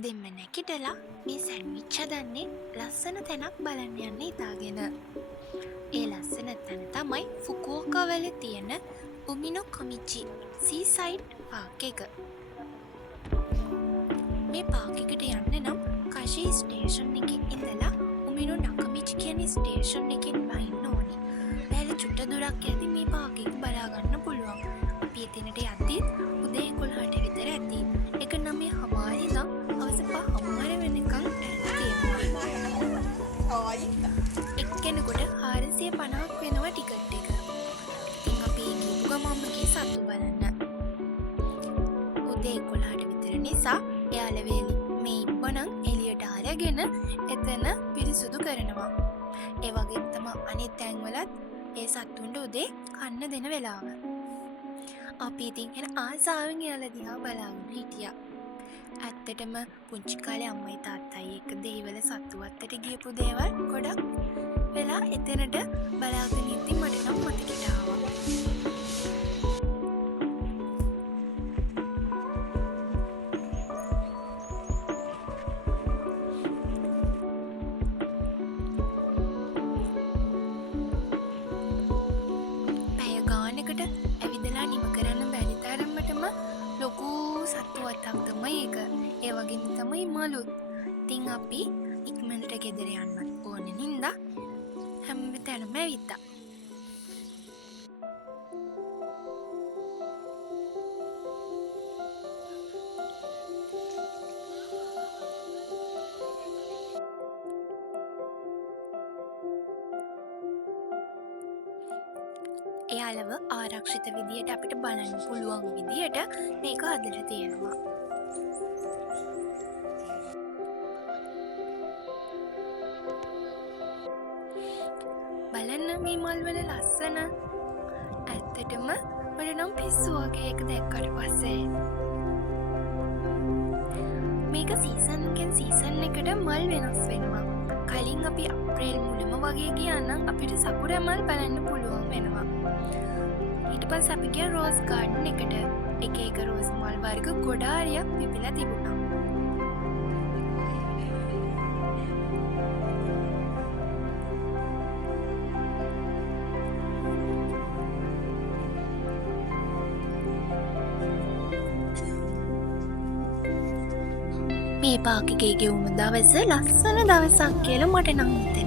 උදෙන්ම නැකිටලා මේ සැන්විච් හදන්නේ ලස්සන තැනක් බලන්න යන්න හිතාගෙන. ඒ ලස්සන තැන තමයි ෆුකුෝකා වල තියෙන උමිනෝ කොමිචි සීසයිඩ් පාක් එක. මේ පාක් එකට යන්න නම් කෂී ස්ටේෂන් එකේ ඉඳලා උමිනෝ නකමිචි කියන ස්ටේෂන් එකෙන් වයින්න ඕනි. පැල චුට්ට දුරක් යද්දි මේ පාක් එක බලාගන්න පුළුවන්. අපි එතනට යද්දි උදේ 11ට විතර ඇති. ඒක 9:00 ඉඳන් හවස 5:00 වෙනකන් තියෙනවා. එක්කෙනෙකුට 450ක් වෙනවා ටිකට් එක. ඉතින් අපි ගිහපු ගමන්ම ගිහ සතු බලන්න. උදේ 11ට විතර නිසා එයාලා වේලි මේ ඉබ්බනම් එළියට අරගෙන එතන පිරිසුදු කරනවා. ඒ වගේම තමයි අනිත් තැන්වලත් ඒ සතුන්ට උදේ කන්න දෙන වෙලාව. අපි ඉතින් එන ආසාවෙන් එයාලා දිහා බලාගෙන හිටියා. ඇත්තටම පුංචි කාලේ අම්මයි තාත්තයි එක්ක දෙහිවල සතු අත්තට ගියපු දේවල් ගොඩක් වෙලා එතනට බලාගෙන ඉඳි මට නම් මතකෙට ආවා. පැය ගානකට ඇවිදලා නිම කරන්න බැරි තරමටම ලොකු සත්තු වත්තක් තමයි ඒක. ඒ වගේම තමයි මලුත්. ඉතින් අපි ඉක්මනට ගෙදර යන්නත් ඕන නින්දා හැම තැනම ඇවිත්තා. එයාලව ආරක්ෂිත විදියට අපිට බලන්න පුළුවන් විදියට මේක හදලා තියෙනවා. බලන්න මේ මල් වල ලස්සන. ඇත්තටම මට නම් පිස්සු වගේ එක දැක්කට පස්සේ. මේක සීසන් එකෙන් සීසන් එකට මල් වෙනස් වෙනවා. කලින් අපි අප්‍රේල් මුලම වගේ ගියා නම් අපිට සකුරා මල් බලන්න පුළුවන් වෙනවා. ඊට පස්සේ අපි ගියා රෝස් ගාඩන් එකට. එක එක රෝස් මල් වර්ග ගොඩාරියක් පිපිලා තිබුණා. මේ පාක් එකේ ගෙවුණු දවස ලස්සන දවසක් කියලා මට නම් හිතෙනවා.